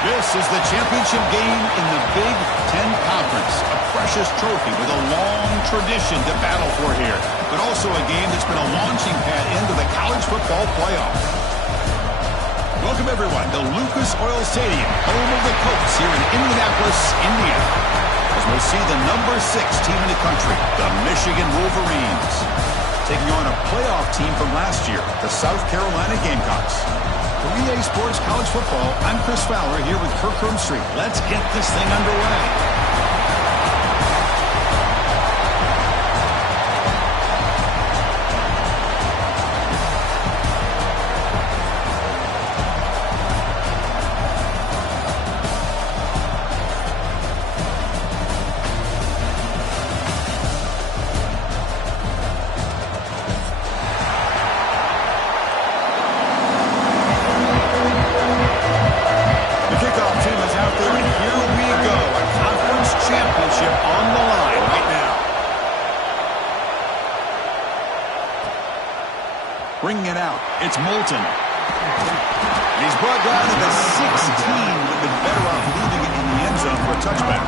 This is the championship game in the Big Ten Conference. A precious trophy with a long tradition to battle for here. But also a game that's been a launching pad into the college football playoff. Welcome, everyone, to Lucas Oil Stadium, home of the Colts here in Indianapolis, Indiana. As we'll see the number 6 team in the country, the Michigan Wolverines, taking on a playoff team from last year, the South Carolina Gamecocks. For EA Sports College Football, I'm Chris Fowler here with Kirk Street. Let's get this thing underway. Bringing it out, it's Moulton. And he's brought down to the 16. Would have been better off leaving it in the end zone for a touchback.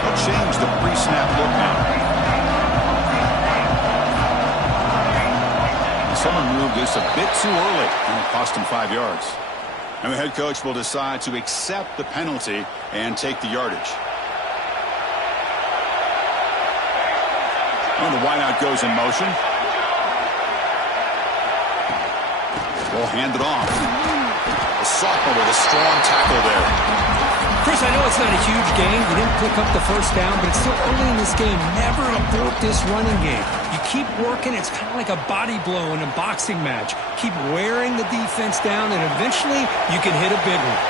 They'll change the pre-snap look now. Someone moved this a bit too early, and it cost him 5 yards. And the head coach will decide to accept the penalty and take the yardage. And the wideout goes in motion. Ball handed off. The sophomore with a strong tackle there. Chris, I know it's not a huge gain. You didn't pick up the first down, but it's still early in this game. Never abort this running game. You keep working. It's kind of like a body blow in a boxing match. Keep wearing the defense down, and eventually you can hit a big one.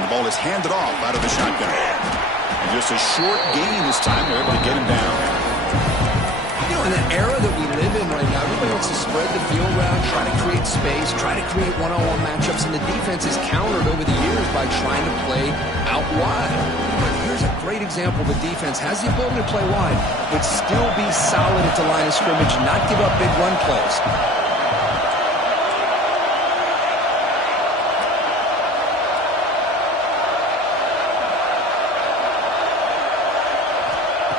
And the ball is handed off out of the shotgun. And just a short gain this time. They're able to get him down. You know, in an era that we live in right now, everybody wants to spread the field around, try to create space, try to create one-on-one matchups, and the defense is countered over the years by trying to play out wide. But here's a great example. The defense has the ability to play wide, but still be solid at the line of scrimmage and not give up big run plays.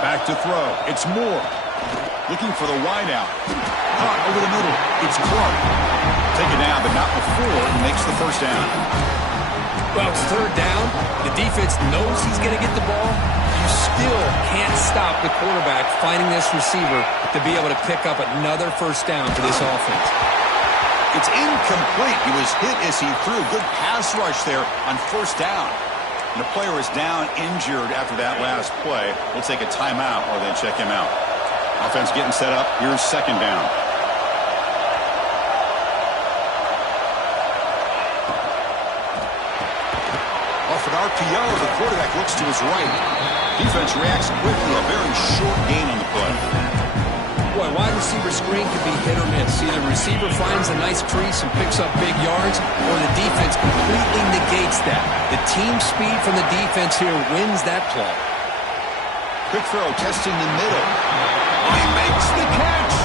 Back to throw. It's Moore. Looking for the wideout. Caught over the middle. It's Clark. Taken down, but not before he makes the first down. Well, it's third down. The defense knows he's going to get the ball. You still can't stop the quarterback finding this receiver to be able to pick up another first down for this offense. It's incomplete. He was hit as he threw. Good pass rush there on first down. And the player is down injured after that last play. We'll take a timeout or then check him out. Offense getting set up. Here's second down. Off an RPO, the quarterback looks to his right. Defense reacts quickly. A very short gain on the play. Boy, wide receiver screen can be hit or miss. Either the receiver finds a nice crease and picks up big yards, or the defense completely negates that. The team speed from the defense here wins that play. Quick throw, testing the middle. He makes the catch.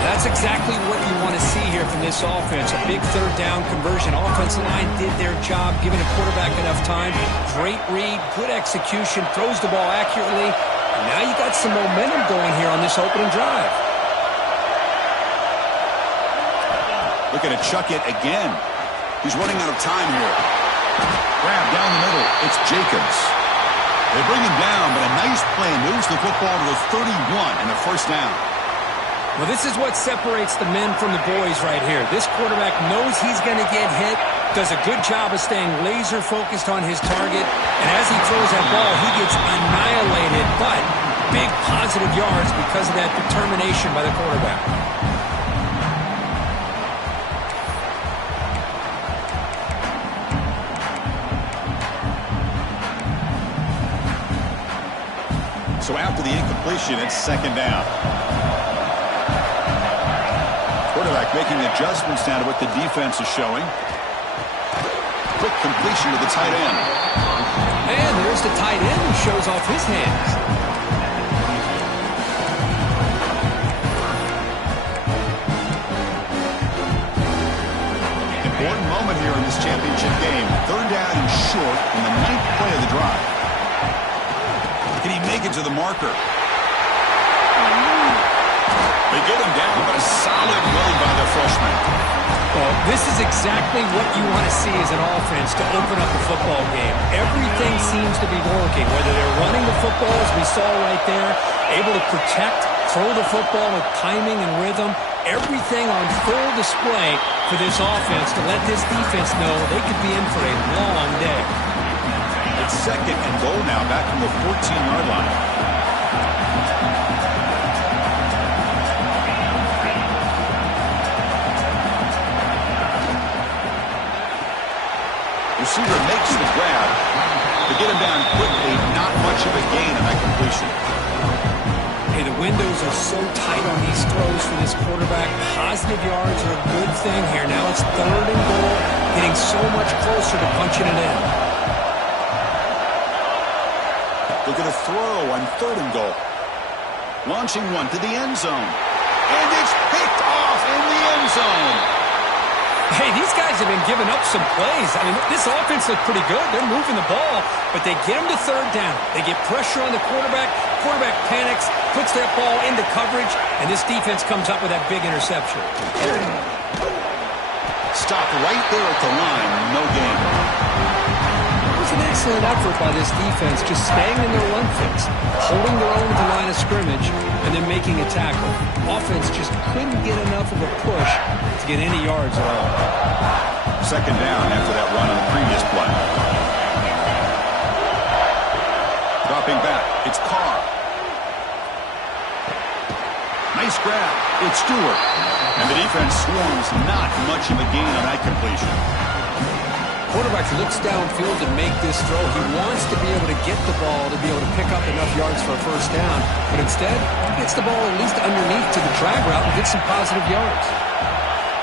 That's exactly what you want to see here from this offense. A big third down conversion. Offensive line did their job, giving the quarterback enough time. Great read, good execution, throws the ball accurately. And now you got some momentum going here on this opening drive. Looking to chuck it again. He's running out of time here. Grab down the middle. It's Jacobs. They bring him down, but a nice play moves the football to the 31 and a first down. Well, this is what separates the men from the boys right here. This quarterback knows he's going to get hit, does a good job of staying laser focused on his target, and as he throws that ball, he gets annihilated, but big positive yards because of that determination by the quarterback. after the incompletion, it's second down. Quarterback making adjustments now to what the defense is showing. Quick completion to the tight end. And there's the tight end who shows off his hands. Important moment here in this championship game. Third down and short in the 9th play of the drive. Can he make it to the marker? They get him down, but a solid move by the freshman. Well, this is exactly what you want to see as an offense to open up a football game. Everything seems to be working, whether they're running the football, as we saw right there, able to protect, throw the football with timing and rhythm. Everything on full display for this offense to let this defense know they could be in for a long day. It's second and goal now, back from the 14-yard line. Receiver makes the grab to get him down quickly. Not much of a gain on that completion. Hey, the windows are so tight on these throws for this quarterback. Positive yards are a good thing here. Now it's third and goal, getting so much closer to punching it in. Look at a throw on third and goal. Launching one to the end zone. And it's picked off in the end zone. Hey, these guys have been giving up some plays. I mean, this offense looked pretty good. They're moving the ball, but they get them to third down. They get pressure on the quarterback. Quarterback panics, puts that ball into coverage, and this defense comes up with that big interception. Stopped right there at the line. No gain. It was an excellent effort by this defense, just staying in their run fits, holding their own at the line of scrimmage, and then making a tackle. Offense just couldn't get enough of a push to get any yards at all. Second down after that run on the previous play. Dropping back, it's Carr. Nice grab, it's Stewart. And the defense swarms, not much of a gain on that completion. Quarterback looks downfield to make this throw. He wants to be able to get the ball to be able to pick up enough yards for a first down. But instead, he gets the ball at least underneath to the drag route and gets some positive yards.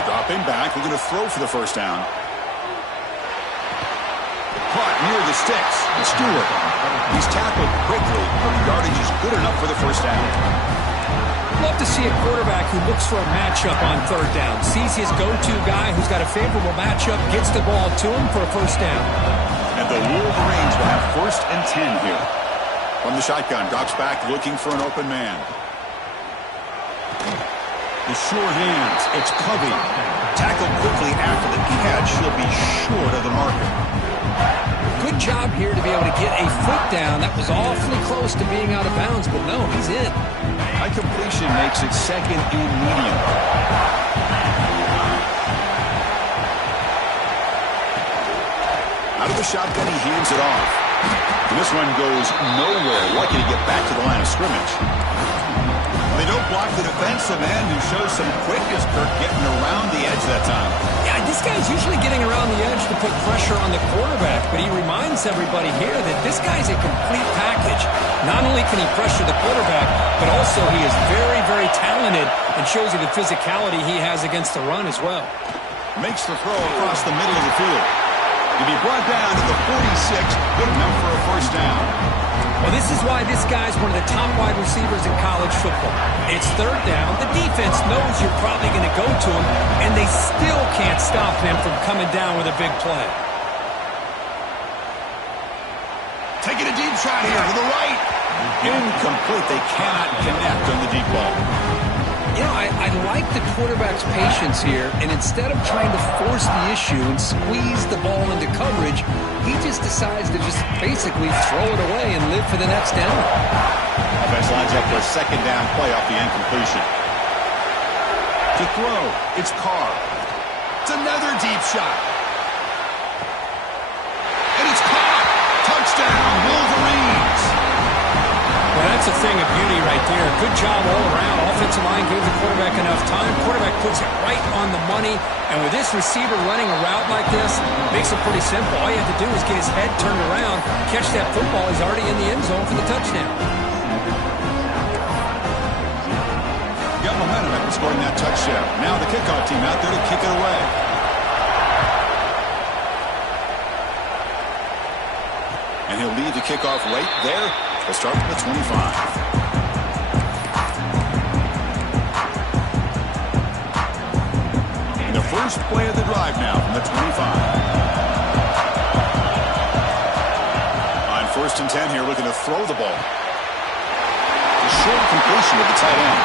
Dropping back, we're going to throw for the first down. Caught near the sticks. It's Stewart. He's tackled quickly. The yardage is good enough for the first down. Love to see a quarterback who looks for a matchup on third down. Sees his go-to guy who's got a favorable matchup, gets the ball to him for a first down. And the Wolverines will have first and 10 here. From the shotgun, drops back looking for an open man. The sure hands, it's Covey. Tackled quickly after the catch. He'll be short of the marker. Good job here to be able to get a foot down. That was awfully close to being out of bounds, but no, he's in. High completion makes it second and medium. Out of the shotgun, he hands it off. And this one goes nowhere. Lucky to get back to the line of scrimmage. They don't block the defensive end, who shows some quickness, Kirk, getting around the edge that time. Yeah, this guy's usually getting around the edge to put pressure on the quarterback, but he reminds everybody here that this guy's a complete package. Not only can he pressure the quarterback, but also he is very, very talented and shows you the physicality he has against the run as well. Makes the throw across the middle of the field. To be brought down to the 46, good enough for a first down. Well, this is why this guy's one of the top wide receivers in college football. It's third down. The defense knows you're probably going to go to him, and they still can't stop him from coming down with a big play. Taking a deep shot here to the right. Incomplete. They cannot connect on the deep ball. You know, I like the quarterback's patience here, and instead of trying to force the issue and squeeze the ball into coverage, he just decides to just basically throw it away and live for the next down. Offense lines up for a second down play off the incompletion. To throw, it's Carr. It's another deep shot. And it's caught. Touchdown, Wolverines. Well, that's a thing of beauty right there. Good job all around. Offensive line gave the quarterback enough time. Quarterback puts it right on the money. And with this receiver running a route like this, makes it pretty simple. All you have to do is get his head turned around, catch that football. He's already in the end zone for the touchdown. scoring that touchdown. Now the kickoff team out there to kick it away. And he'll lead the kickoff right there. We'll start from the 25. The first play of the drive now from the 25. On 1st and 10 here, looking to throw the ball. A short completion with the tight end.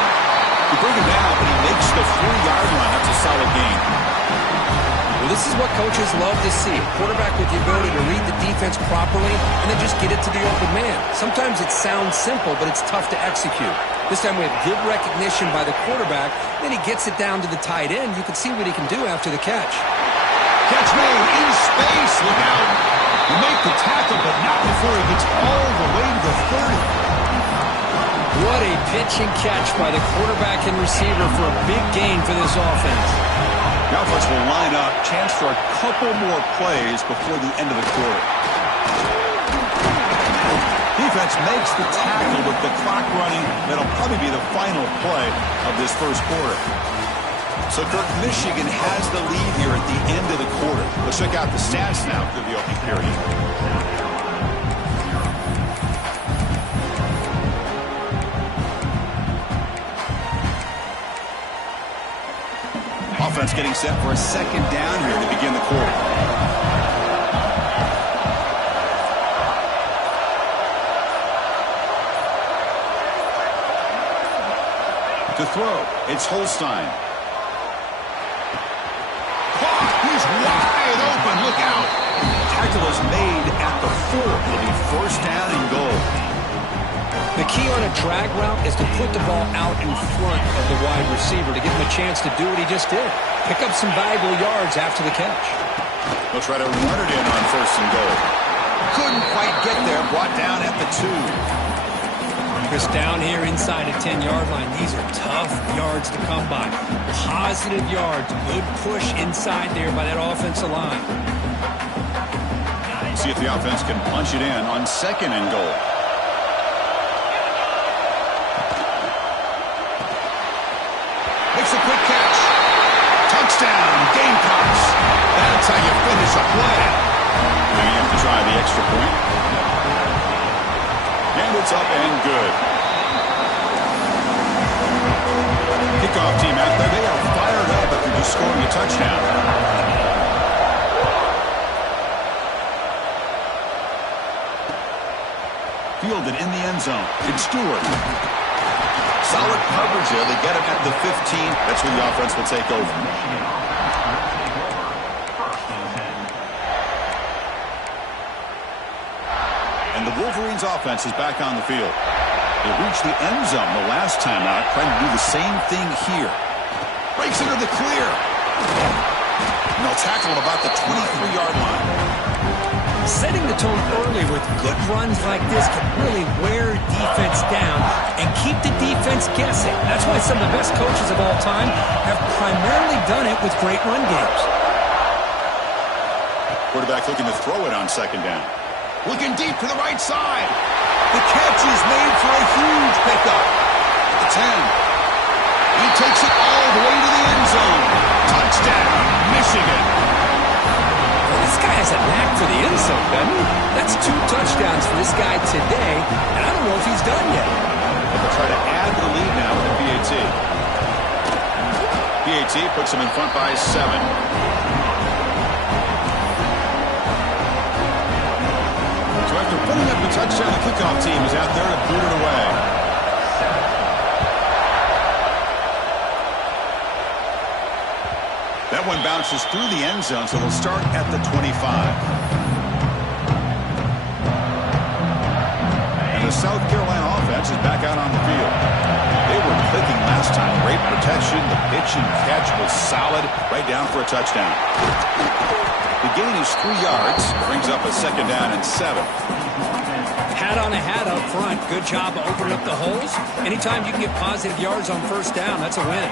You bring him down, but he makes the 4-yard line. That's a solid gain. Well, this is what coaches love to see. A quarterback with the ability to read the defense properly and then just get it to the open man. Sometimes it sounds simple, but it's tough to execute. This time we have good recognition by the quarterback. Then he gets it down to the tight end. You can see what he can do after the catch. Catch made in space. Look out. He make the tackle, but not before he gets all the way to the 30. What a pitch and catch by the quarterback and receiver for a big gain for this offense. The offense will line up. Chance for a couple more plays before the end of the quarter. Defense makes the tackle with the clock running. That'll probably be the final play of this first quarter. So, Kirk, Michigan has the lead here at the end of the quarter. Let's check out the stats now through the opening period. Offense getting set for a second down here to begin the quarter. To throw, it's Holstein. He's wide open. Look out. Tackle is made at the 4. It'll be 1st down and goal. The key on a drag route is to put the ball out in front of the wide receiver to give him a chance to do what he just did. Pick up some valuable yards after the catch. They'll try to run it in on 1st and goal. Couldn't quite get there. Brought down at the 2. Chris, down here inside a 10-yard line, these are tough yards to come by. Positive yards, good push inside there by that offensive line. See if the offense can punch it in on 2nd and goal. Makes a quick catch. Touchdown, Gamecocks. That's how you finish a play. Now you have to try the extra point. And it's up and good. Kickoff team out there. They are fired up after just scoring a touchdown. Fielded in the end zone. It's Stewart. Solid coverage there. They get him at the 15. That's when the offense will take over. And the Wolverines offense is back on the field. They reached the end zone the last time out, trying to do the same thing here. Breaks into the clear. And they'll tackle him about the 23-yard line. Setting the tone early with good runs like this can really wear defense down and keep the defense guessing. That's why some of the best coaches of all time have primarily done it with great run games. Quarterback looking to throw it on 2nd down. Looking deep to the right side. The catch is made for a huge pickup. At the 10. He takes it all the way to the end zone. Touchdown, Michigan. Well, this guy has a knack for the end zone, doesn't he? That's 2 touchdowns for this guy today, and I don't know if he's done yet. They'll try to add to the lead now with the PAT. PAT puts him in front by 7. So after putting up the touchdown, the kickoff team is out there to boot it away. That one bounces through the end zone, so they'll start at the 25. And the South Carolina offense is back out on the field. They were clicking last time. Great protection. The pitch and catch was solid. Right down for a touchdown. The gain is 3 yards. Brings up a 2nd down and 7. Hat on a hat up front. Good job of opening up the holes. Anytime you can get positive yards on 1st down, that's a win.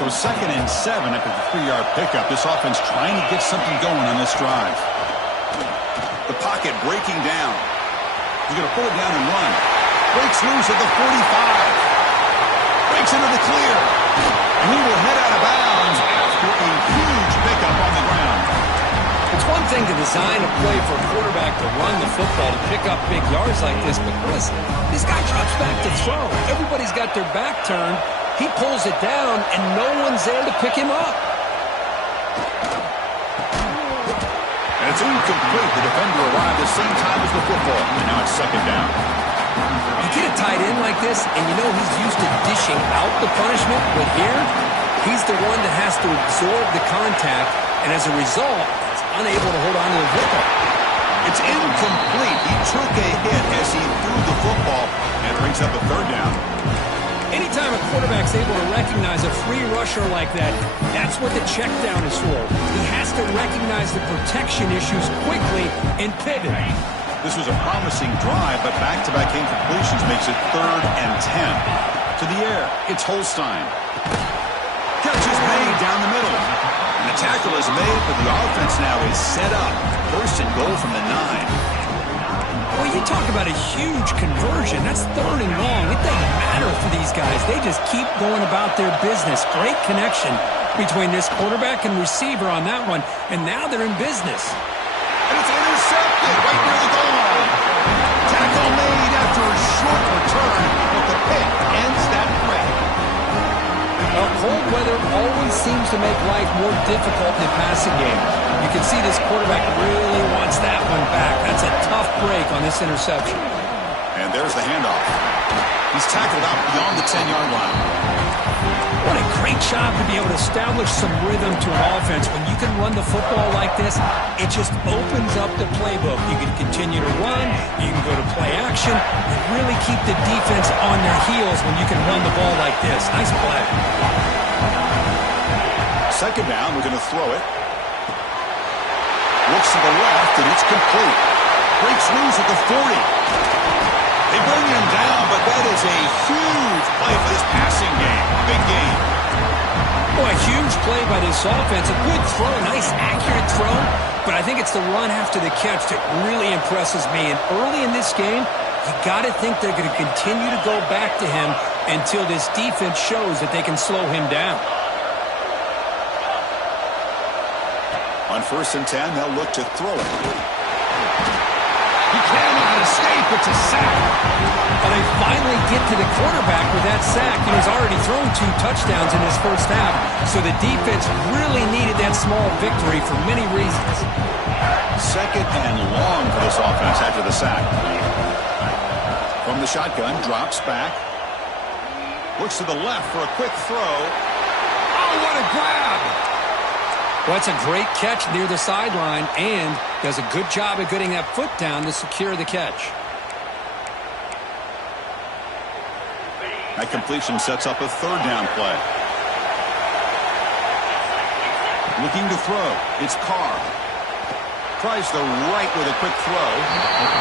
So 2nd and 7 after the 3-yard pickup. This offense trying to get something going on this drive. The pocket breaking down. He's going to pull it down and run. Breaks loose at the 45. Takes into the clear. And he will head out of bounds after a huge pickup on the ground. It's one thing to design a play for a quarterback to run the football, to pick up big yards like this, but listen, this guy drops back to throw. Everybody's got their back turned. He pulls it down, and no one's there to pick him up. And it's incomplete. The defender arrived at the same time as the football, and now it's second down. You get a tight end like this, and you know he's used to dishing out the punishment, but here, he's the one that has to absorb the contact, and as a result, he's unable to hold on to the football. It's incomplete. He took a hit as he threw the football, and it brings up a third down. Anytime a quarterback's able to recognize a free rusher like that, that's what the check down is for. He has to recognize the protection issues quickly and pivot. This was a promising drive, but back-to-back incompletions makes it 3rd and 10. To the air, it's Holstein. Catch is made down the middle. And the tackle is made, but the offense now is set up. 1st and goal from the 9. Well, you talk about a huge conversion. That's 3rd and long. It doesn't matter for these guys. They just keep going about their business. Great connection between this quarterback and receiver on that one, and now they're in business. And it's intercepted right near the goal line. Tackle made after a short return, but the pick ends that threat. Well, cold weather always seems to make life more difficult in the passing game. You can see this quarterback really wants that one back. That's a tough break on this interception. And there's the handoff. He's tackled out beyond the 10-yard line. What a great job to be able to establish some rhythm to an offense. When you can run the football like this, it just opens up the playbook. You can continue to run, you can go to play action, and really keep the defense on their heels when you can run the ball like this. Nice play. Second down, we're going to throw it. Looks to the left, and it's complete. Breaks loose at the 40. They bring him down, but that is a huge play for this passing game. Big game. Boy, a huge play by this offense. A good throw, a nice accurate throw. But I think it's the run after the catch that really impresses me. And early in this game, you got to think they're going to continue to go back to him until this defense shows that they can slow him down. On 1st and 10, they'll look to throw it. He cannot escape. It's a sack. Well, they finally get to the quarterback with that sack. He's already thrown 2 touchdowns in his first half. So the defense really needed that small victory for many reasons. 2nd and long for this offense after the sack. From the shotgun, drops back. Looks to the left for a quick throw. Oh, what a grab! Well, that's a great catch near the sideline and does a good job of getting that foot down to secure the catch. That completion sets up a 3rd down play. Looking to throw. It's Carr. Tries the right with a quick throw.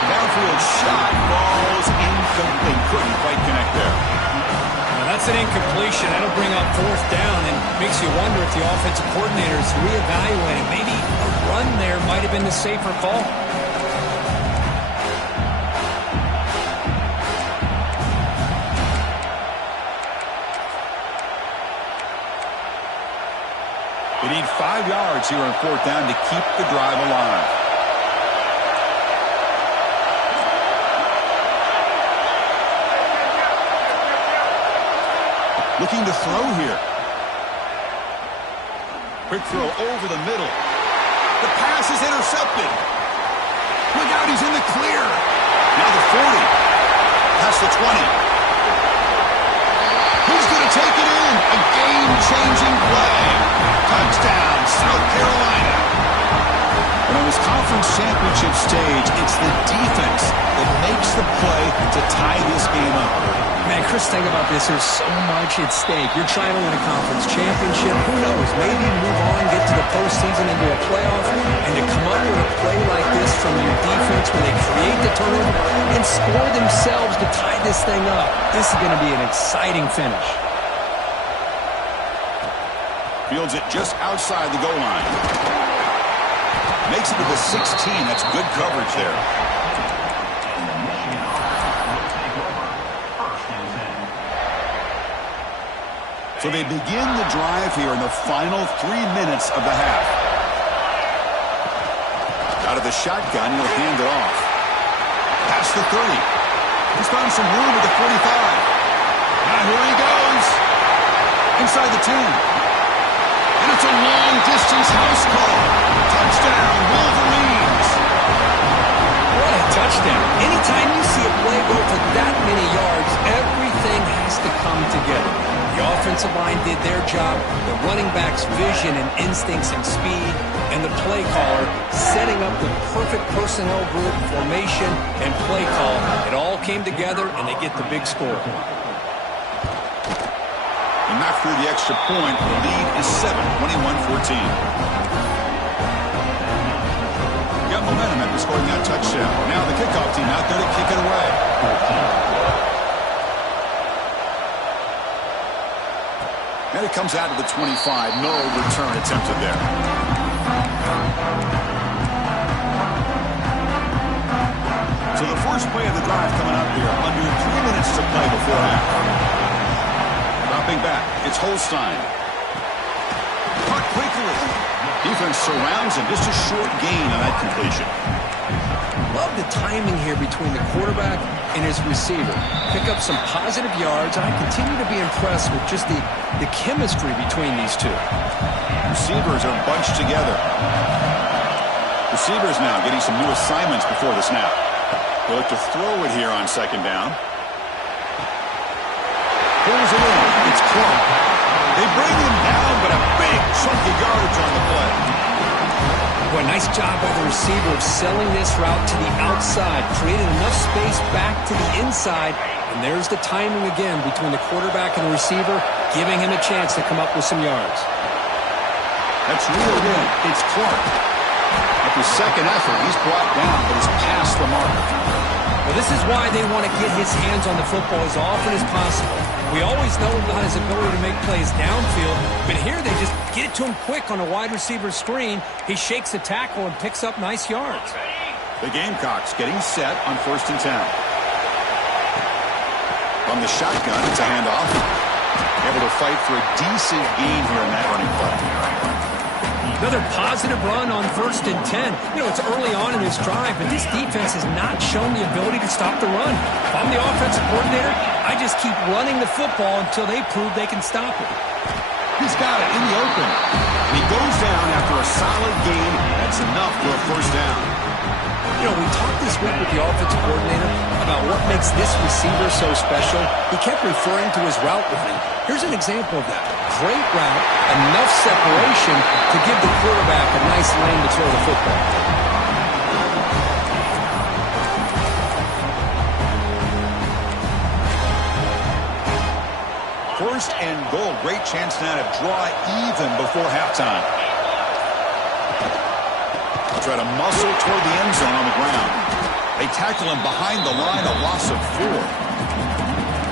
Downfield shot falls incomplete. Couldn't quite connect there. That's an incompletion. That'll bring up 4th down and makes you wonder if the offensive coordinator is reevaluating. Maybe a run there might have been the safer call. They need 5 yards here on 4th down to keep the drive alive. Looking to throw here. Quick throw over the middle. The pass is intercepted. Look out, he's in the clear. Now the 40. Past the 20. He's going to take it in. A game-changing play. Touchdown, South Carolina. And on this conference championship stage, it's the defense that makes the play to tie this game up. Man, Chris, think about this. There's so much at stake. You're trying to win a conference championship. Who knows? Maybe move on, get to the postseason, into a playoff, and to come up with a play like this from your defense where they create the turnover and score themselves to tie this thing up. This is going to be an exciting finish. Fields it just outside the goal line. Makes it to the 16. That's good coverage there. So they begin the drive here in the final 3 minutes of the half. Out of the shotgun, he'll hand it off. Past the 30. He's found some room at the 45. Now here he goes. Inside the 10. And it's a long-distance house call. Touchdown, Wolverines. What a touchdown. Anytime you see a play go for that many yards, everything has to come together. The offensive line did their job, the running back's vision and instincts and speed, and the play caller setting up the perfect personnel group, formation, and play call. It all came together, and they get the big score. And not through the extra point. The lead is 7, 21-14. Got momentum after scoring that touchdown. Now the kickoff team out there to kick it away. And it comes out to the 25. No return attempted there. So the first play of the drive coming up here. Under 3 minutes to play before half. Dropping back. It's Holstein. Caught quickly. Defense surrounds him. Just a short gain on that completion. Love the timing here between the quarterback and his receiver. Pick up some positive yards. I continue to be impressed with just the chemistry between these two. Receivers are bunched together. Receivers now getting some new assignments before the snap. They look to throw it here on second down. Pulls it in. It's Clark. They bring him down, but a big chunk of yardage on the play. Boy, nice job by the receiver of selling this route to the outside, creating enough space back to the inside, and there's the timing again between the quarterback and the receiver, giving him a chance to come up with some yards. That's reeled in. It's Clark. After second effort, he's brought down, but he's past the mark. Well, this is why they want to get his hands on the football as often as possible. We always know about his ability to make plays downfield, but here they just get it to him quick on a wide receiver screen. He shakes the tackle and picks up nice yards. The Gamecocks getting set on 1st and 10. From the shotgun, it's a handoff. Able to fight for a decent gain here in that running play. Another positive run on 1st and 10. You know, it's early on in this drive, but this defense has not shown the ability to stop the run. If I'm the offensive coordinator, I just keep running the football until they prove they can stop it. He's got it in the open. And he goes down after a solid gain. That's enough for a first down. You know, we talked this week with the offensive coordinator about what makes this receiver so special. He kept referring to his route running. Here's an example of that. Great route, enough separation to give the quarterback a nice lane to throw the football. First and goal. Great chance now to draw even before halftime. Try to muscle toward the end zone on the ground. They tackle him behind the line, a loss of 4.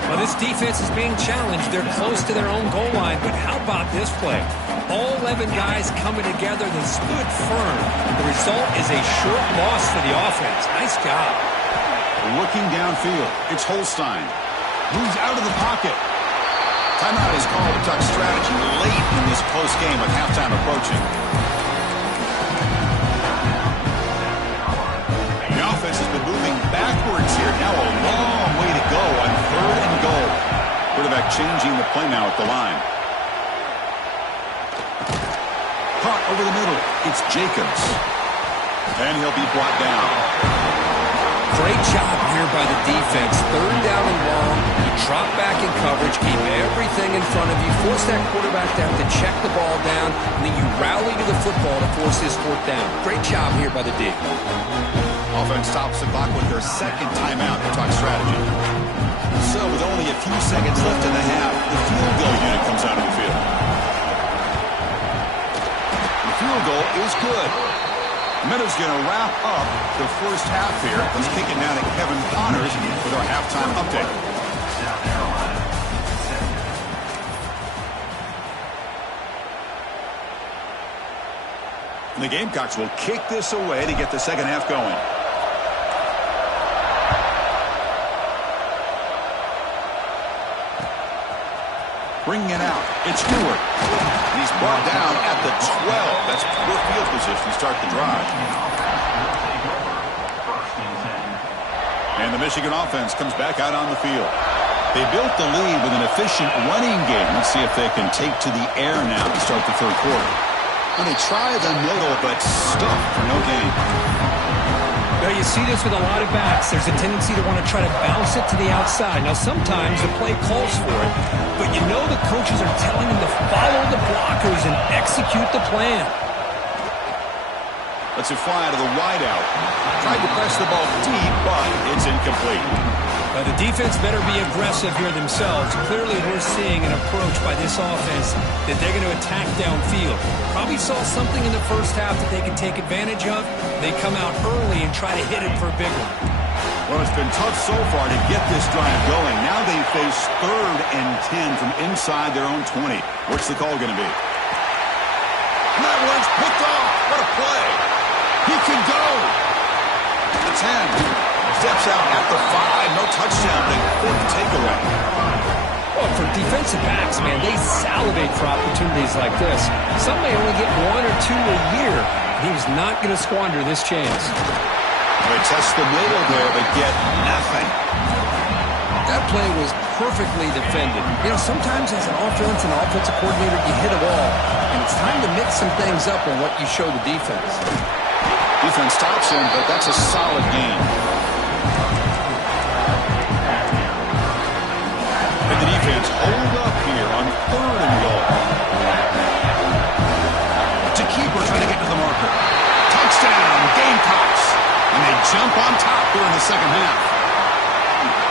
Well, this defense is being challenged. They're close to their own goal line, but how about this play? All 11 guys coming together. They stood firm. The result is a short loss for the offense. Nice job. Looking downfield. It's Holstein. Moves out of the pocket. Timeout is called to talk strategy late in this close game with halftime approaching. The offense has been moving backwards here. Now a long way to go on 3rd and goal. Quarterback changing the play now at the line. Caught over the middle. It's Jacobs. And he'll be brought down. Great job here by the defense. 3rd down and long. You drop back in coverage, keep everything in front of you, force that quarterback to have to check the ball down, and then you rally to the football to force his 4th down. Great job here by the D. Offense stops the clock with their second timeout to talk strategy. So with only a few seconds left in the half, the field goal unit comes out of the field. The field goal is good. Meadows going to wrap up the first half here. Let's kick it down to Kevin Connors with our halftime update. And the Gamecocks will kick this away to get the second half going. Bringing it out. It's Stewart. And he's brought down at the 12. That's poor field position to start the drive. And the Michigan offense comes back out on the field. They built the lead with an efficient running game. Let's see if they can take to the air now to start the third quarter. And they try the middle, but stuff for no gain. Now, you see this with a lot of backs. There's a tendency to want to try to bounce it to the outside. Now, sometimes the play calls for it, but you know the coaches are telling them to follow the blockers and execute the plan. Lets it fly to the wideout. Tried to press the ball deep, but it's incomplete. The defense better be aggressive here themselves. Clearly, we're seeing an approach by this offense that they're going to attack downfield. Probably saw something in the first half that they can take advantage of. They come out early and try to hit it for a big one. Well, it's been tough so far to get this drive going. Now they face 3rd and 10 from inside their own 20. What's the call going to be? And that one's picked off. What a play. He can go. The 10. Steps out at the 5. No touchdown. Big 4th takeaway. Well, for defensive backs, man, they salivate for opportunities like this. Some may only get 1 or 2 a year. He's not going to squander this chance. They test the middle there, but get nothing. That play was perfectly defended. You know, sometimes as an offensive coordinator, you hit a wall, and it's time to mix some things up on what you show the defense. Defense stops him, but that's a solid game. And the defense hold up here on 3rd and goal. To keeper trying to get to the marker. Touchdown, Gamecocks. And they jump on top here in the second half.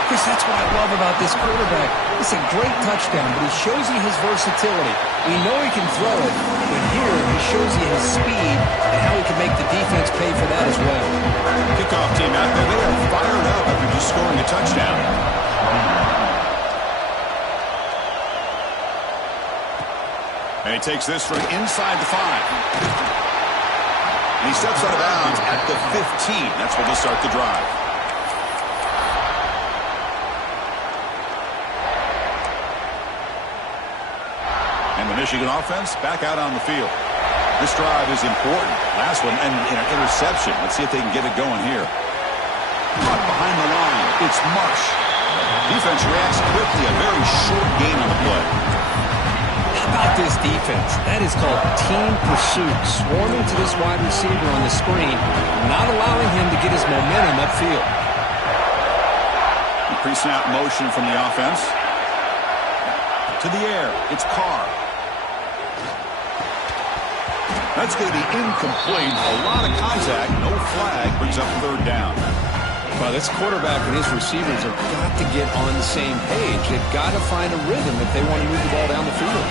Chris, that's what I love about this quarterback. It's a great touchdown, but he shows you his versatility. We know he can throw it, but here he shows you his speed and how he can make the defense pay for that as well. Kickoff team out there, they are fired up after just scoring a touchdown. And he takes this from inside the 5. And he steps out of bounds at the 15. That's where they'll start the drive. And the Michigan offense back out on the field. This drive is important. Last one, and an interception. Let's see if they can get it going here. Caught behind the line. It's Marsh. Defense reacts quickly. A very short gain on the play. How about this defense? That is called team pursuit. Swarming to this wide receiver on the screen, not allowing him to get his momentum upfield. Pre-snap motion from the offense. To the air. It's Carr. That's going to be incomplete. A lot of contact. No flag. Brings up 3rd down. Well, this quarterback and his receivers have got to get on the same page. They've got to find a rhythm if they want to move the ball down the field.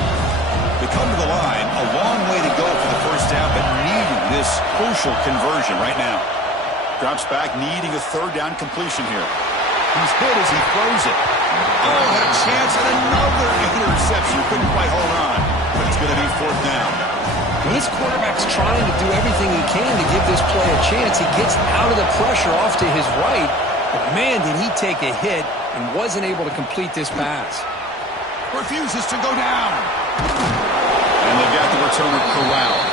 They come to the line. A long way to go for the first down, but needing this crucial conversion right now. Drops back, needing a 3rd down completion here. He's hit as he throws it. Oh, had a chance at another interception. Couldn't quite hold on, but it's going to be 4th down. And this quarterback's trying to do everything he can to give this play a chance. He gets out of the pressure off to his right, but man, did he take a hit and wasn't able to complete this pass. Refuses to go down. And they've got the returner corralled.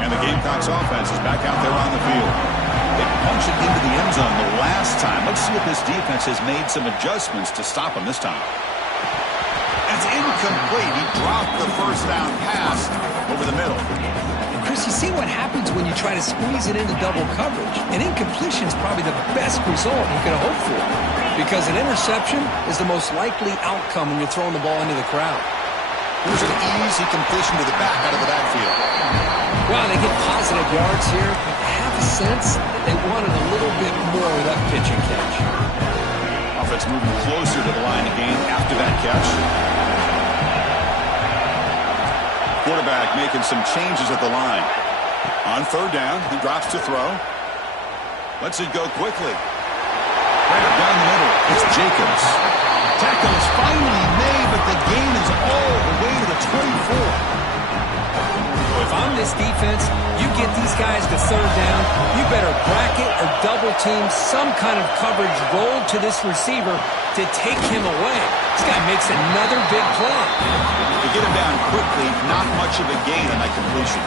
And the Gamecocks offense is back out there on the field. They punched it into the end zone the last time. Let's see if this defense has made some adjustments to stop them this time. And it's incomplete. He dropped the first down pass over the middle. Chris, you see what happens when you try to squeeze it into double coverage. An incompletion is probably the best result you could hope for, because an interception is the most likely outcome when you're throwing the ball into the crowd. Here's an easy completion to the back out of the backfield. Well, they get positive yards here, but I have a sense that they wanted a little bit more with that pitch and catch. Offense moving closer to the line of game after that catch. Quarterback making some changes at the line. On 3rd down, he drops to throw. Lets it go quickly. Right down the middle, it's Jacobs. Tackle is finally made, but the gain is all the way to the 24. If I'm this defense, you get these guys to third down, you better bracket or double team some kind of coverage roll to this receiver to take him away. This guy makes another big play. To get him down quickly, not much of a gain on that completion.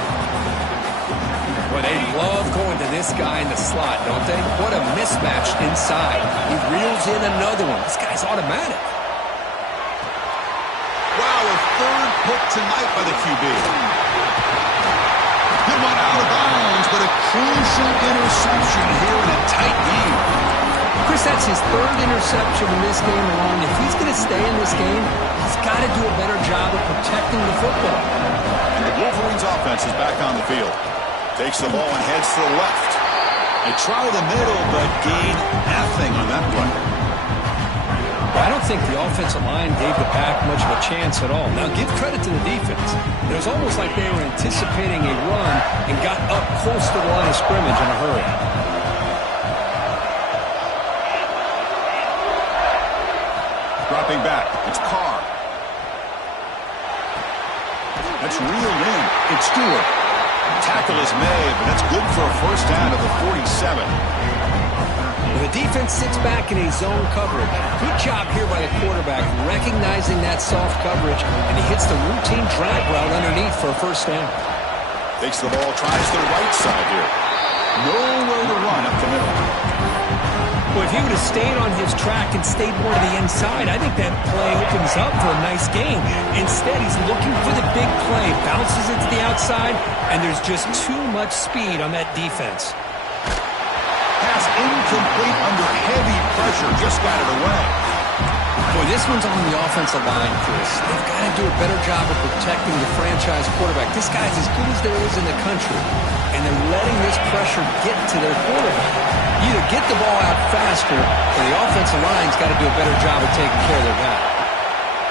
Well, they love going to this guy in the slot, don't they? What a mismatch inside. He reels in another one. This guy's automatic. Wow, a third pick tonight by the QB. Good one out of bounds, but a crucial interception here in a tight game. Chris, that's his third interception in this game alone. If he's going to stay in this game, he's got to do a better job of protecting the football. And the Wolverines' offense is back on the field. Takes the ball and heads to the left. They try the middle, but gain nothing on that play. I don't think the offensive line gave the back much of a chance at all. Now, give credit to the defense. It was almost like they were anticipating a run and got up close to the line of scrimmage in a hurry. Dropping back, it's Carr. That's reeled in. It's Stewart. Tackle is made, but that's good for a first down to the 47. The defense sits back in a zone coverage. Good job here by the quarterback, recognizing that soft coverage, and he hits the routine drag route underneath for a first down. Takes the ball, tries the right side here. Nowhere to run up the middle. Well, if he would have stayed on his track and stayed more to the inside, I think that play opens up for a nice game. Instead, he's looking for the big play, bounces it to the outside, and there's just too much speed on that defense. Pass incomplete under heavy pressure, just got it away. Boy, this one's on the offensive line, Chris. They've got to do a better job of protecting the franchise quarterback. This guy's as good as there is in the country, and they're letting this pressure get to their quarterback. Either get the ball out faster, or the offensive line's got to do a better job of taking care of their guy.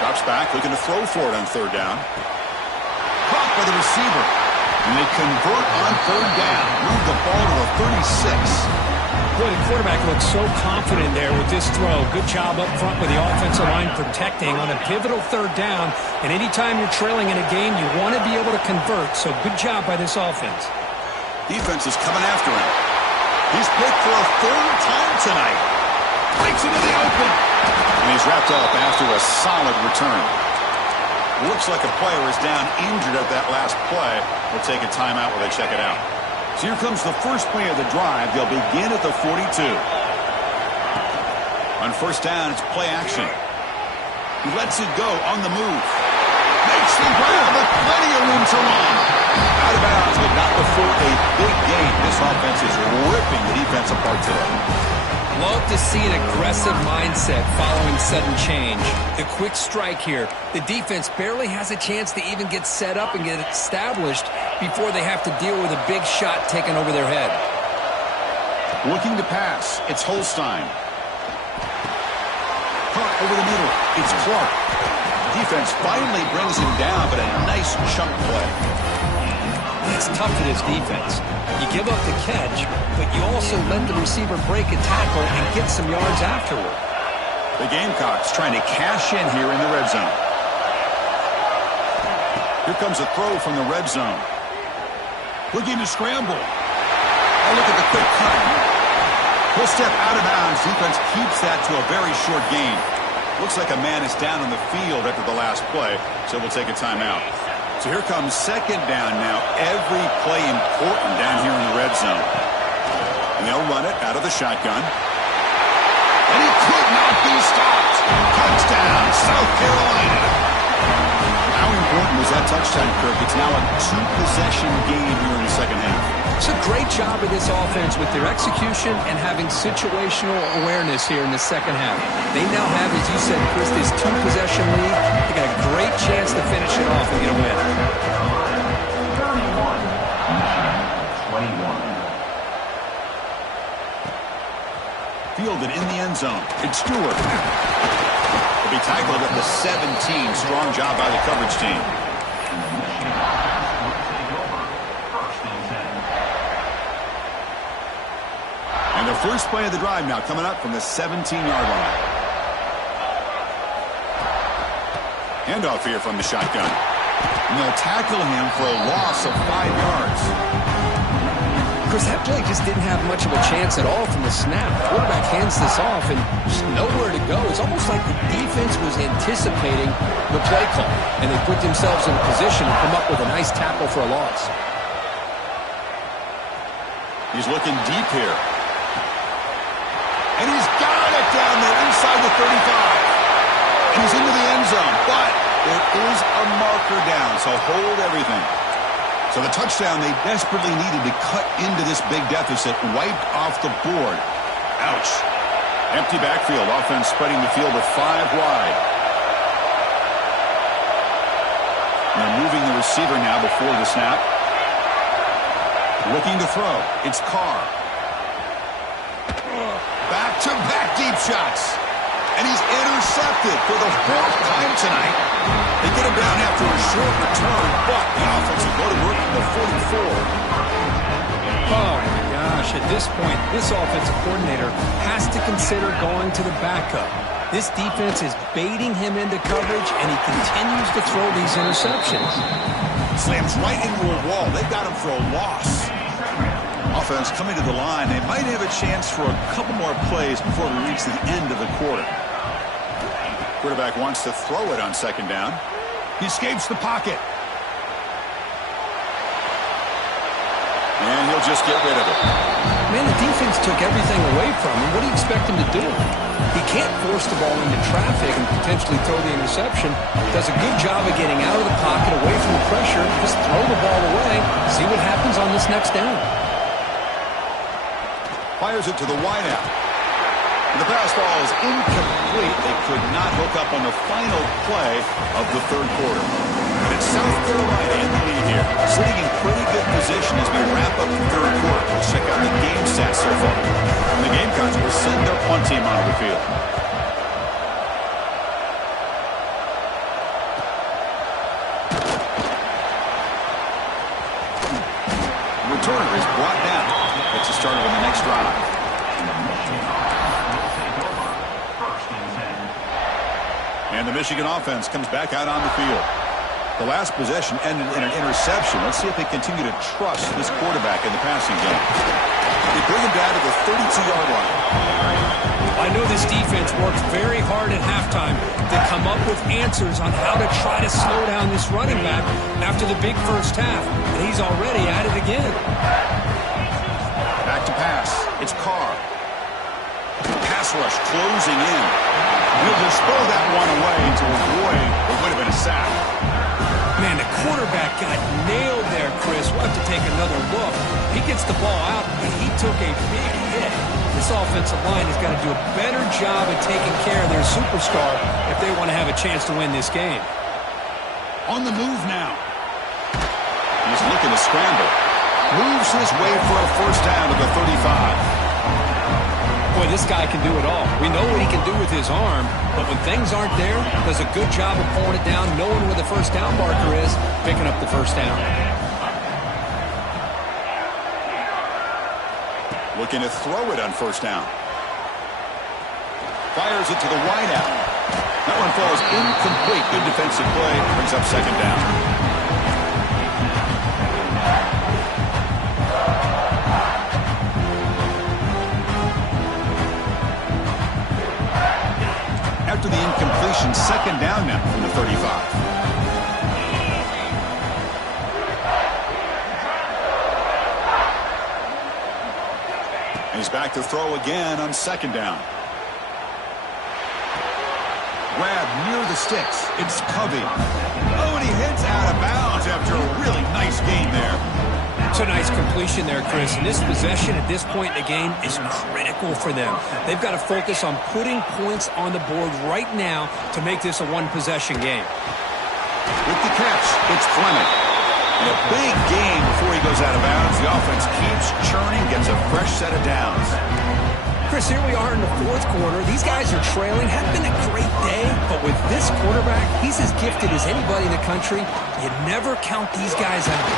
Drops back, looking to throw for it on third down. Caught by the receiver. And they convert on third down. Move the ball to the 36. Boy, the quarterback looks so confident there with this throw. Good job up front with the offensive line protecting on a pivotal third down. And anytime you're trailing in a game, you want to be able to convert. So good job by this offense. Defense is coming after him. He's picked for a third time tonight. Breaks into the open. And he's wrapped up after a solid return. Looks like a player is down injured at that last play. We'll take a timeout while they check it out. So here comes the first play of the drive. They'll begin at the 42. On first down, it's play action. He lets it go on the move. Makes the grab with plenty of room to run. Out of bounds, but not before a big gain. This offense is ripping the defense apart today. Love to see an aggressive mindset following sudden change. The quick strike here. The defense barely has a chance to even get set up and get established before they have to deal with a big shot taken over their head. Looking to pass. It's Holstein. Caught over the middle. It's Clark. Defense finally brings him down, but a nice chunk play. It's tough for this defense. You give up the catch, but you also let the receiver break a tackle and get some yards afterward. The Gamecocks trying to cash in here in the red zone. Here comes a throw from the red zone. Looking to scramble. Oh, look at the quick cut. He'll step out of bounds. Defense keeps that to a very short gain. Looks like a man is down on the field after the last play, so we'll take a timeout. So here comes second down now. Every play important down here in the red zone. And they'll run it out of the shotgun. And he could not be stopped. Touchdown, South Carolina. How important was that touchdown, Kirk? It's now a two-possession game here in the second half. It's a great job of this offense with their execution and having situational awareness here in the second half. They now have, as you said, Chris, this two-possession lead. They got a great chance to finish it off and get a win. 21. Fielded in the end zone. It's Stewart. He'll be tackled at the 17. Strong job by the coverage team. And the first play of the drive now coming up from the 17-yard line. Handoff here from the shotgun. And they'll tackle him for a loss of 5 yards. Chris, that play just didn't have much of a chance at all from the snap. The quarterback hands this off and just nowhere to go. It's almost like the defense was anticipating the play call, and they put themselves in a position to come up with a nice tackle for a loss. He's looking deep here. And he's got it down there inside the 35. He's into the end zone, but there is a marker down, so hold everything. So the touchdown they desperately needed to cut into this big deficit wiped off the board. Ouch. Empty backfield. Offense spreading the field with 5 wide. And they're moving the receiver now before the snap. Looking to throw. It's Carr. Back-to-back deep shots. And he's intercepted for the 4th time tonight. They get him down after a short return, but the offense will go to work at the 44. Oh, my gosh. At this point, this offensive coordinator has to consider going to the backup. This defense is baiting him into coverage, and he continues to throw these interceptions. Slams right into a wall. They've got him for a loss. Offense coming to the line. They might have a chance for a couple more plays before we reach the end of the quarter. Quarterback wants to throw it on 2nd down. He escapes the pocket. And he'll just get rid of it. Man, the defense took everything away from him. What do you expect him to do? He can't force the ball into traffic and potentially throw the interception. Does a good job of getting out of the pocket, away from the pressure. Just throw the ball away. See what happens on this next down. Fires it to the wideout. The pass ball is incomplete. They could not hook up on the final play of the 3rd quarter. And it's South Carolina in the lead here, sitting in pretty good position as we wrap up the 3rd quarter. Let's check out the game stats so far. And the Gamecocks will send their punt team onto the field. Returner is brought down. Gets us started on the next drive. And the Michigan offense comes back out on the field. The last possession ended in an interception. Let's see if they continue to trust this quarterback in the passing game. They bring him down to the 32-yard line. I know this defense worked very hard at halftime to come up with answers on how to try to slow down this running back after the big first half. And he's already at it again. Back to pass. It's Carr. Pass rush closing in. He'll just throw that one away to avoid what would have been a sack. Man, the quarterback got nailed there, Chris. We'll have to take another look. He gets the ball out, and he took a big hit. This offensive line has got to do a better job of taking care of their superstar if they want to have a chance to win this game. On the move now. He's looking to scramble. Moves his way for a 1st down to the 35. Boy, this guy can do it all. We know what he can do with his arm, but when things aren't there, does a good job of pulling it down, knowing where the 1st down marker is, picking up the 1st down. Looking to throw it on 1st down. Fires it to the wideout. That one falls incomplete. Good defensive play. Brings up 2nd down. After the incompletion, 2nd down now from the 35. And he's back to throw again on 2nd down. Grab near the sticks. It's Covey. Oh, and he heads out of bounds after a really nice gain there. It's a nice completion there, Chris. And this possession at this point in the game is critical for them. They've got to focus on putting points on the board right now to make this a one-possession game. With the catch, it's Fleming. And a big game before he goes out of bounds. The offense keeps churning, gets a fresh set of downs. Chris, here we are in the 4th quarter. These guys are trailing. Hadn't been a great day, but with this quarterback, he's as gifted as anybody in the country. You never count these guys out.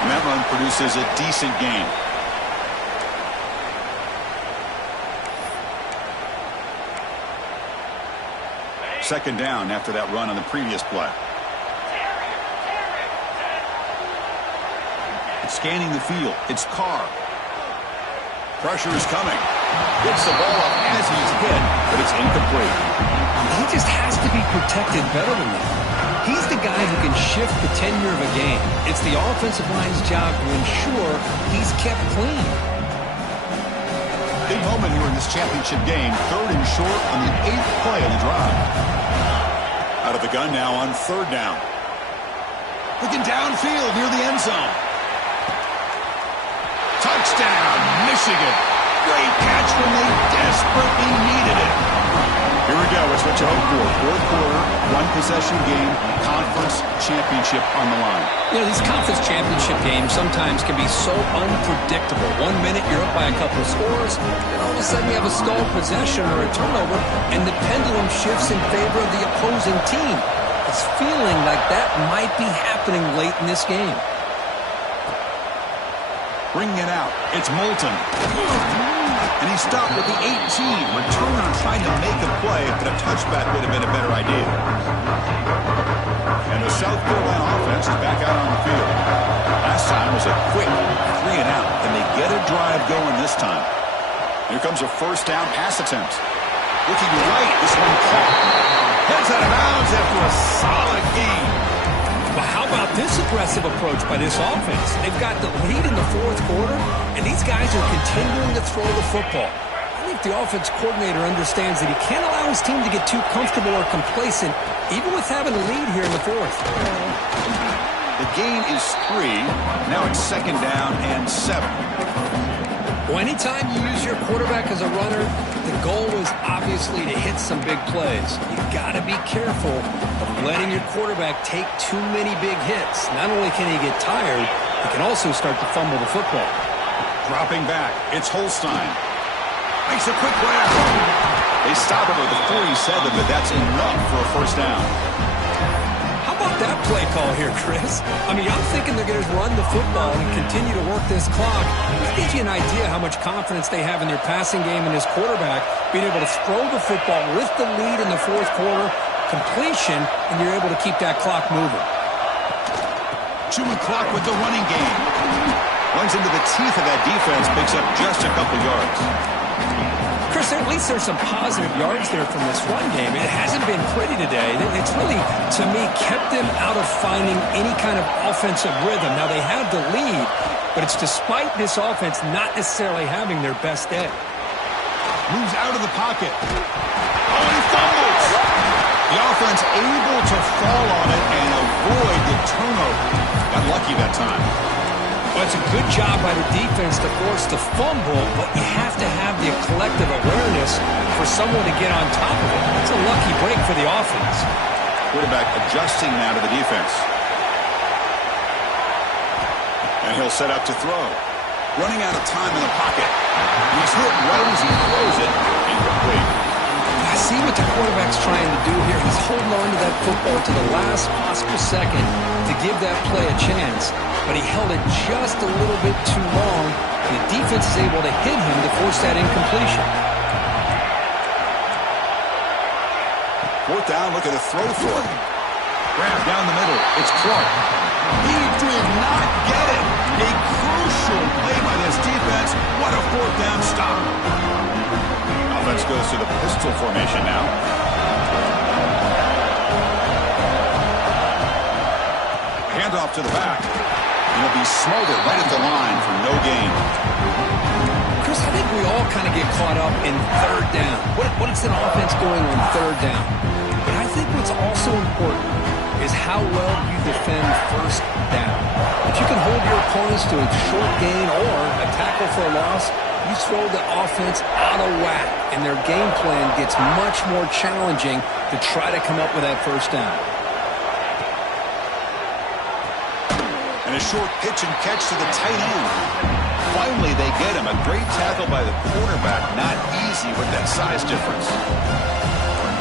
And that run produces a decent gain. Second down after that run on the previous play. Scanning the field. It's Carr. Pressure is coming. Gets the ball up as he's hit, but it's incomplete. He just has to be protected better than that. He's the guy who can shift the tenure of a game. It's the offensive line's job to ensure he's kept clean. Big moment here in this championship game. 3rd and short on the 8th play of the drive. Out of the gun now on 3rd down. Looking downfield near the end zone. Touchdown, Michigan. Great catch when they desperately needed it. Here we go. It's what you hope for. 4th quarter, 1-possession game, conference championship on the line. You know, these conference championship games sometimes can be so unpredictable. 1 minute you're up by a couple of scores, and all of a sudden you have a stalled possession or a turnover, and the pendulum shifts in favor of the opposing team. It's feeling like that might be happening late in this game. Bringing it out. It's Moulton. And he stopped at the 18. Returner trying to make a play, but a touchback would have been a better idea. And the South Carolina offense is back out on the field. Last time was a quick 3 and out. Can they get a drive going this time? Here comes a 1st down pass attempt. Looking right. This one caught. Heads out of bounds after a solid gain. Well, how about this aggressive approach by this offense? They've got the lead in the 4th quarter, and these guys are continuing to throw the football. I think the offense coordinator understands that he can't allow his team to get too comfortable or complacent, even with having a lead here in the 4th. The gain is 3. Now it's 2nd down and 7. Well, anytime you use your quarterback as a runner, the goal is obviously to hit some big plays. You've got to be careful of letting your quarterback take too many big hits. Not only can he get tired, he can also start to fumble the football. Dropping back, it's Holstein. Makes a quick grab. They stop him at the 47, but that's enough for a 1st down. How about that play call here, Chris? I mean, I'm thinking they're going to run the football and continue to work this clock. That gives you an idea how much confidence they have in their passing game and his quarterback, being able to throw the football with the lead in the 4th quarter, completion, and you're able to keep that clock moving. Chewing clock with the running game. Runs into the teeth of that defense, picks up just a couple yards. Chris, at least there's some positive yards there from this run game. It hasn't been pretty today. It's really, to me, kept them out of finding any kind of offensive rhythm. Now, they have the lead, but it's despite this offense not necessarily having their best day. Moves out of the pocket. Oh, he fumbles! The offense able to fall on it and avoid the turnover. Got lucky that time. Well, it's a good job by the defense to force the fumble, but you have to have the collective awareness for someone to get on top of it. It's a lucky break for the offense. Quarterback adjusting now to the defense. And he'll set up to throw. Running out of time in the pocket. He's hit right as he throws it. Incomplete. I see what the quarterback's trying to do here. He's holding on to that football to the last possible second to give that play a chance, but he held it just a little bit too long. The defense is able to hit him to force that incompletion. 4th down, look at a throw for it. Grab down the middle. It's Clark. He did not get it. A crucial play by this defense. What a 4th down stop. Offense goes to the pistol formation now. Handoff to the back. And he'll be smothered right at the line for no gain. Chris, I think we all kind of get caught up in 3rd down. What is an offense doing on 3rd down? But I think what's also important is how well you defend 1st down. If you can hold your opponents to a short gain or a tackle for a loss, you throw the offense out of whack, and their game plan gets much more challenging to try to come up with that 1st down. And a short pitch and catch to the tight end. Finally, they get him. A great tackle by the quarterback. Not easy with that size difference.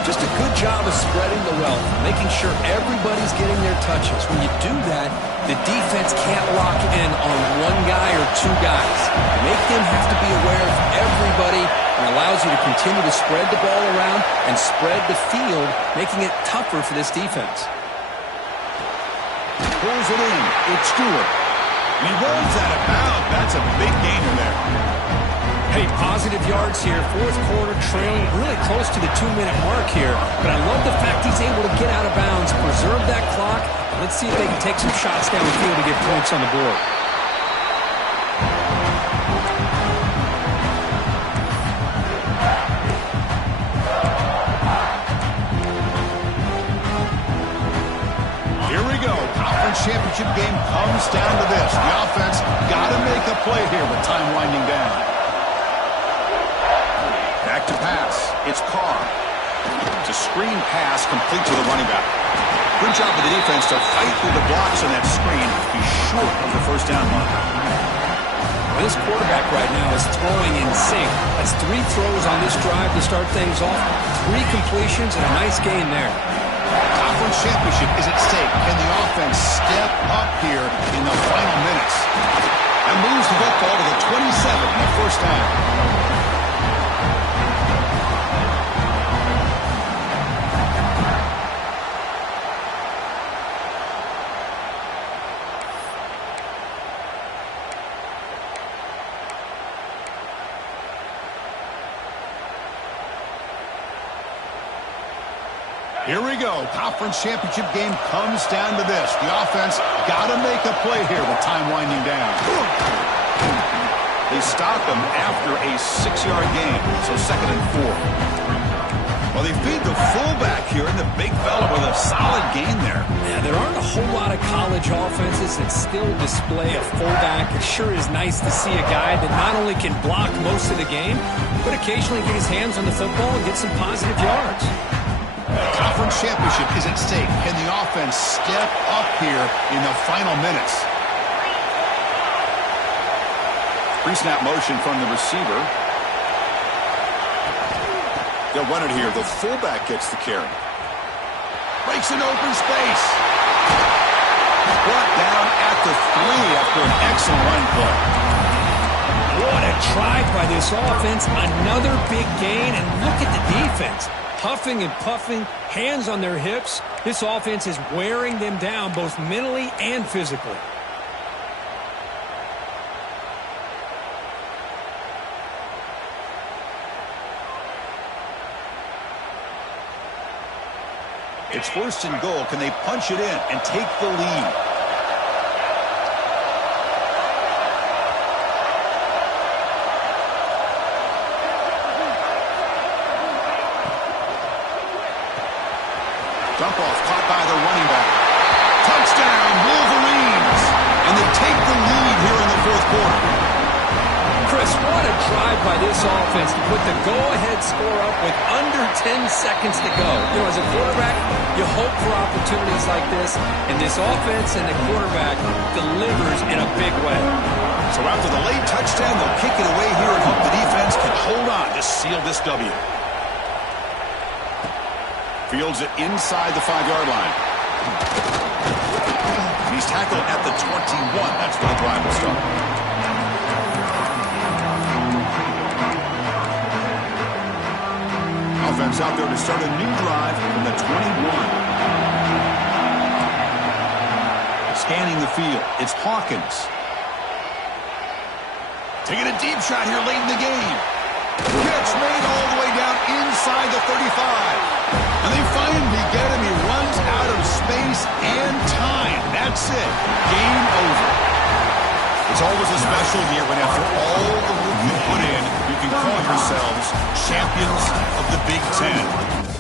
Just a good job of spreading the wealth, making sure everybody's getting their touches. When you do that, the defense can't lock in on one guy or 2 guys. Make them have to be aware of everybody, and allows you to continue to spread the ball around and spread the field, making it tougher for this defense. Pulls it in. It's Stewart. And he rolls that about. That's a big gainer there. Hey, positive yards here. Fourth quarter, trailing really close to the 2-minute mark here. But I love the fact he's able to get out of bounds, preserve that clock. Let's see if they can take some shots downfield to get points on the board. Here we go. Conference championship game comes down to this. The offense got to make a play here with time winding down. Back to pass. It's Carr. It's a screen pass complete to the running back. Good job of the defense to fight through the blocks on that screen. He's short of the first down line. Well, this quarterback right now is throwing in sync. That's 3 throws on this drive to start things off. 3 completions and a nice gain there. Conference championship is at stake. Can the offense step up here in the final minutes? And moves the football to the 27 in the first down. Here we go. Conference championship game comes down to this. The offense got to make a play here with time winding down. They stop them after a 6-yard gain, so 2nd and 4. Well, they feed the fullback here, and the big fella with a solid gain there. Yeah, there aren't a whole lot of college offenses that still display a fullback. It sure is nice to see a guy that not only can block most of the game, but occasionally get his hands on the football and get some positive yards. The conference championship is at stake. Can the offense step up here in the final minutes? Pre-snap motion from the receiver. They'll run it here. The fullback gets the carry. Breaks an open space. Brought down at the 3 after an excellent running play. What a drive by this offense. Another big gain, and look at the defense. Huffing and puffing, hands on their hips. This offense is wearing them down both mentally and physically. It's 1st and goal. Can they punch it in and take the lead? Dump-off caught by the running back. Touchdown, Wolverines! And they take the lead here in the 4th quarter. Chris, what a drive by this offense to put the go-ahead score up with under 10 seconds to go. You know, as a quarterback, you hope for opportunities like this, and this offense and the quarterback delivers in a big way. So after the late touchdown, they'll kick it away here and hope the defense can hold on to seal this W. Fields it inside the 5-yard line. He's tackled at the 21. That's where the drive will start. Offense out there to start a new drive from the 21. Scanning the field. It's Hawkins. Taking a deep shot here late in the game. Catch made all the way down inside the 35. And they finally get him. He runs out of space and time. That's it. Game over. It's always a special year when after all the work you put in, you can call yourselves champions of the Big Ten.